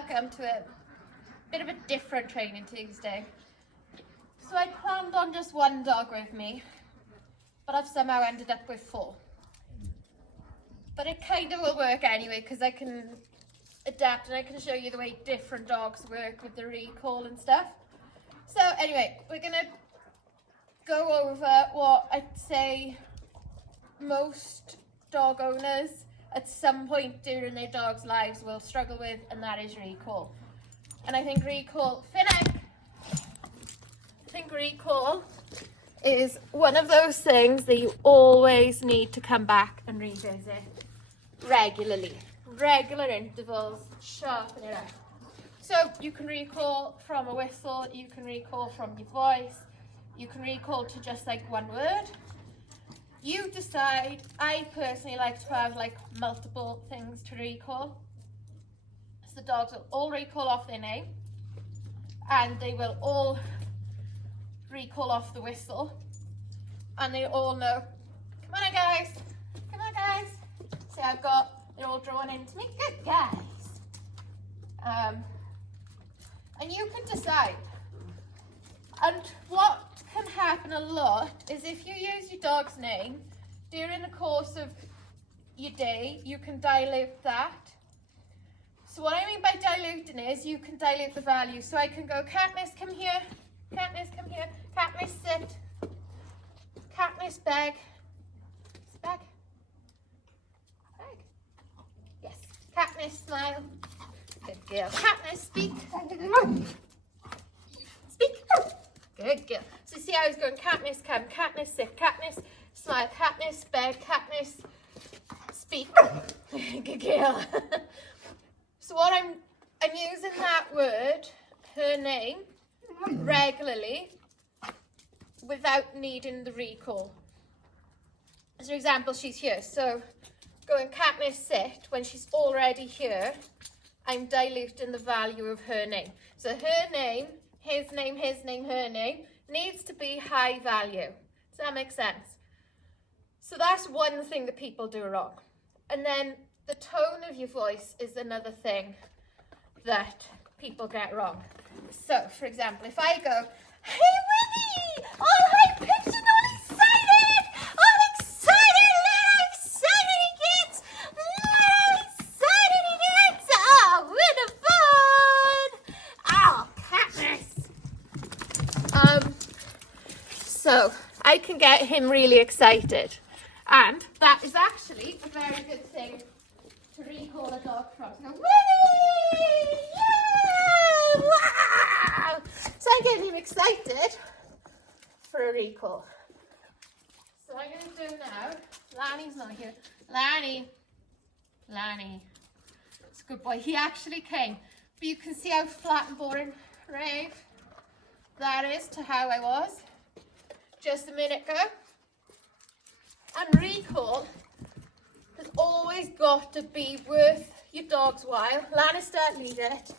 welcome to a bit of a different training Tuesday. So I planned on just one dog with me, but I've somehow ended up with 4. But it kind of will work anyway because I can adapt and I can show you the way different dogs work with the recall and stuff. So anyway, we're going to go over what I'd say most dog owners at some point during their dog's lives will struggle with, and that is recall. And I think recall is one of those things that you always need to come back and revisit regularly. Regular intervals, sharpen it up. So you can recall from a whistle, you can recall from your voice, you can recall to just like one word. You decide. I personally like to have like multiple things to recall. So the dogs will all recall off their name and they will all recall off the whistle and they all know, come on guys, see I've got, they're all drawn into me, good guys. And you can decide. And what can happen a lot is if you use your dog's name during the course of your day, you can dilute that. So what I mean by diluting is you can dilute the value. So I can go, Katniss, come here, Katniss, come here, Katniss, sit, Katniss, bag, bag, bag, yes, Katniss, smile, good girl, Katniss, speak, speak, good girl. So see how I was going, Katniss, come, Katniss, sit, Katniss, smile, Katniss, beg, Katniss, speak, good girl. So what I'm using that word, her name, regularly without needing the recall. As for example, she's here, so going Katniss, sit, when she's already here, I'm diluting the value of her name. So her name, his name, her name, needs to be high value. Does that make sense? So that's one thing that people do wrong. And then the tone of your voice is another thing that people get wrong. So, for example, if I go, hey Winnie, all high pitched and all excited he gets, oh, with a fun, oh, Katniss. So I can get him really excited, and that is actually a very good thing to recall a dog from. So go, Winnie! Yeah! Wow! So I'm getting him excited for a recall. So I'm going to do now, Lanny's not here. Lanny. It's a good boy. He actually came. But you can see how flat and boring, Rave, that is to how I was just a minute ago. And recall has always got to be worth your dog's while. Lannister, lead it.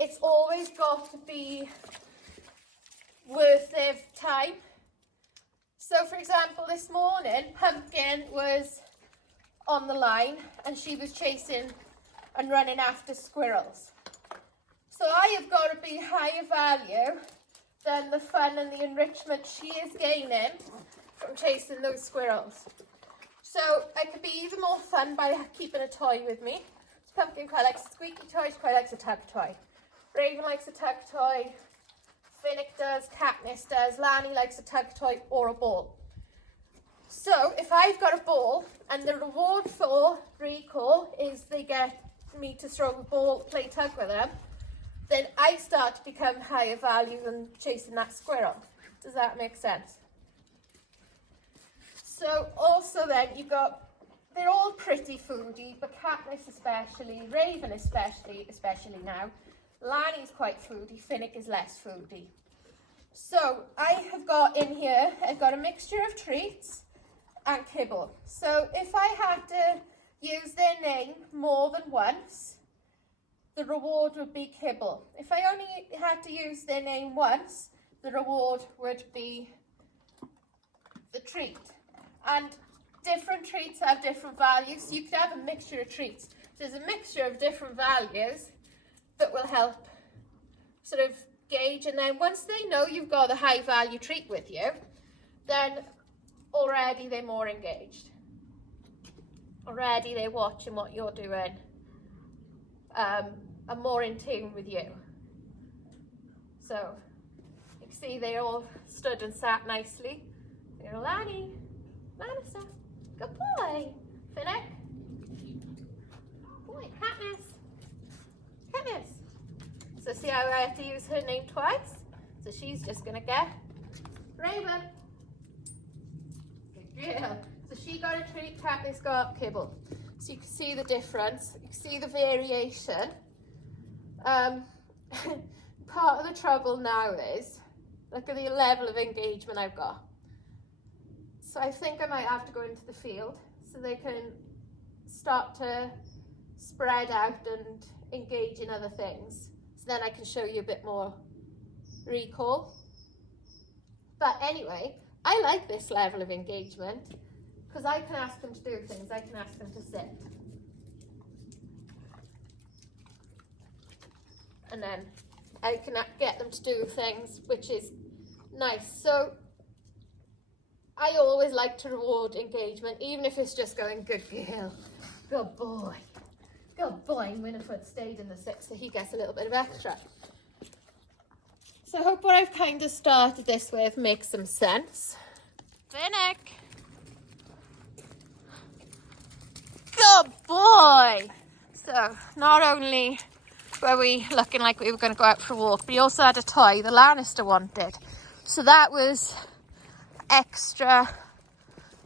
It's always got to be worth their time. So for example, this morning, Pumpkin was on the line and she was chasing and running after squirrels. So I have got to be higher value than the fun and the enrichment she is gaining from chasing those squirrels. So I could be even more fun by keeping a toy with me. So Pumpkin quite likes a squeaky toy, she quite likes a tug toy. Raven likes a tug toy, Finnick does, Katniss does, Lanny likes a tug toy or a ball. So if I've got a ball and the reward for recall is they get me to throw the ball, play tug with them, then I start to become higher value than chasing that squirrel. Does that make sense? So also then you've got, they're all pretty foodie, but Katniss especially, Raven especially now. Lanny's quite foodie, Finnick is less foodie. So I have got in here, I've got a mixture of treats and kibble. So if I had to use their name more than once, the reward would be kibble. If I only had to use their name once, the reward would be the treat. And different treats have different values, so you could have a mixture of treats. So there's a mixture of different values that will help sort of gauge. And then once they know you've got a high value treat with you, then already they're more engaged. Already they're watching what you're doing, and more in tune with you. So you can see they all stood and sat nicely. You know, Lanny, Lannister, good boy. Finnick, boy, Katniss, Katniss. So see how I have to use her name twice? So she's just gonna get Raven. Good girl. So she got a treat, Katniss got kibble. So you can see the difference, you can see the variation. Part of the trouble now is, look at the level of engagement I've got. So I think I might have to go into the field so they can start to spread out and engage in other things. So then I can show you a bit more recall. But anyway, I like this level of engagement because I can ask them to do things. I can ask them to sit. And then I can get them to do things, which is nice. So I always like to reward engagement, even if it's just going, good girl, good boy, good boy. Winifred stayed in the 6, so he gets a little bit of extra. So I hope what I've kind of started this with makes some sense. Finnick, good boy. So not only were we looking like we were going to go out for a walk, but he also had a toy the Lannister wanted. So that was extra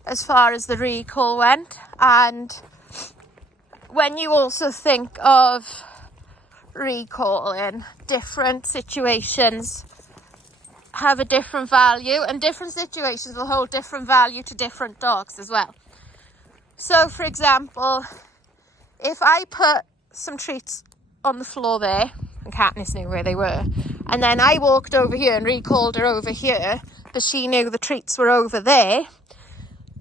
as far as the recall went. And when you also think of recall in different situations have a different value, and different situations will hold different value to different dogs as well. So for example, if I put some treats on the floor there, and Katniss knew where they were, and then I walked over here and recalled her over here because she knew the treats were over there,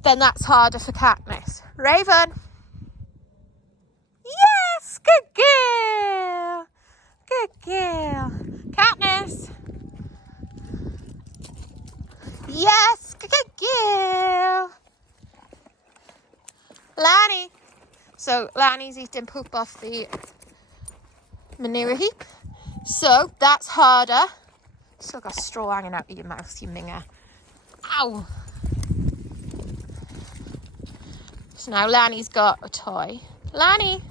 then that's harder for Katniss. Raven. Yes, good girl. Good girl. Katniss. Yes, good girl. Lanny. So Lanny's eating poop off the manure heap. So that's harder. Still got straw hanging out of your mouth, you minger. Ow. So now Lanny's got a toy. Lanny,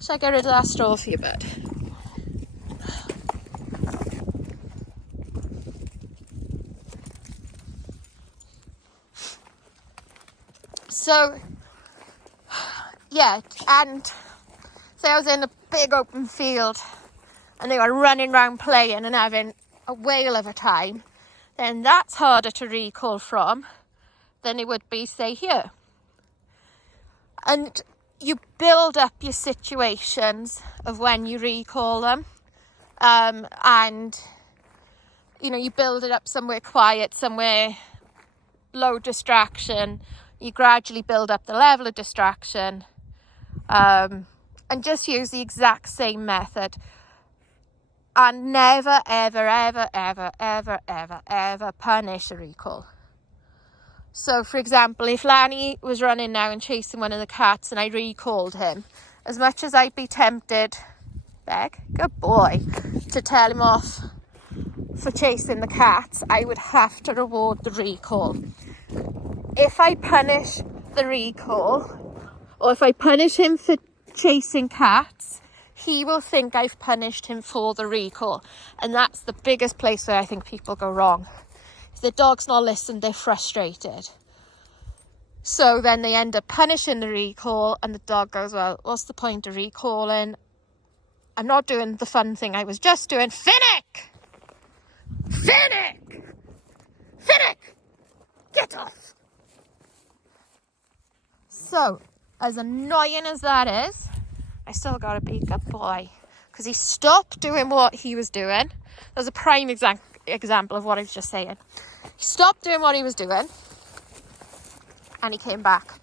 should I get rid of that straw for you, bud? So, yeah, and so I was in a big open field and they were running around playing and having a whale of a time, then that's harder to recall from than it would be, say, here. And you build up your situations of when you recall them, and you know, you build it up somewhere quiet, somewhere low distraction. You gradually build up the level of distraction, and just use the exact same method. And never, ever, ever, ever, ever, ever, ever punish a recall. So, for example, if Lanny was running now and chasing one of the cats and I recalled him, as much as I'd be tempted, Beck, good boy, to tell him off for chasing the cats, I would have to reward the recall. If I punish the recall, or if I punish him for chasing cats, he will think I've punished him for the recall. And that's the biggest place where I think people go wrong. If the dog's not listened, they're frustrated. So then they end up punishing the recall, and the dog goes, well, what's the point of recalling? I'm not doing the fun thing I was just doing. Finnick! Finnick! Finnick! Get off! So, as annoying as that is, I still got to be a good boy. Because he stopped doing what he was doing. That was a prime example of what I was just saying. He stopped doing what he was doing. And he came back.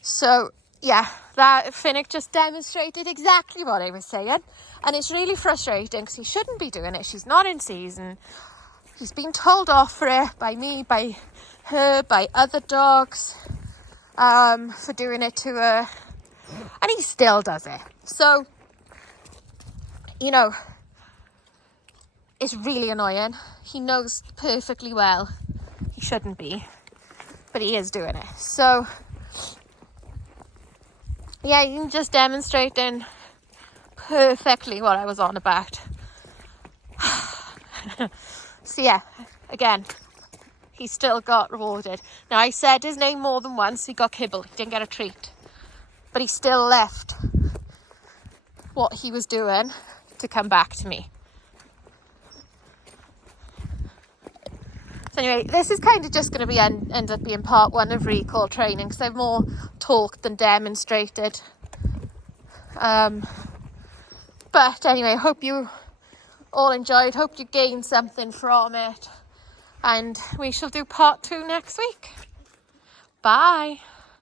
So, yeah, that Finnick just demonstrated exactly what I was saying. And it's really frustrating because he shouldn't be doing it. She's not in season. He's been told off for it by me, by her, by other dogs, for doing it to her. And he still does it. So, you know, it's really annoying. He knows perfectly well he shouldn't be, but he is doing it. So, yeah, you can just demonstrating perfectly what I was on about. So yeah, again, he still got rewarded. Now, I said his name more than once. He got kibble. He didn't get a treat. But he still left what he was doing to come back to me. So anyway, this is kind of just going to end up being part 1 of recall training, because I've more talked than demonstrated. But anyway, hope you all enjoyed. Hope you gained something from it. And we shall do part 2 next week. Bye.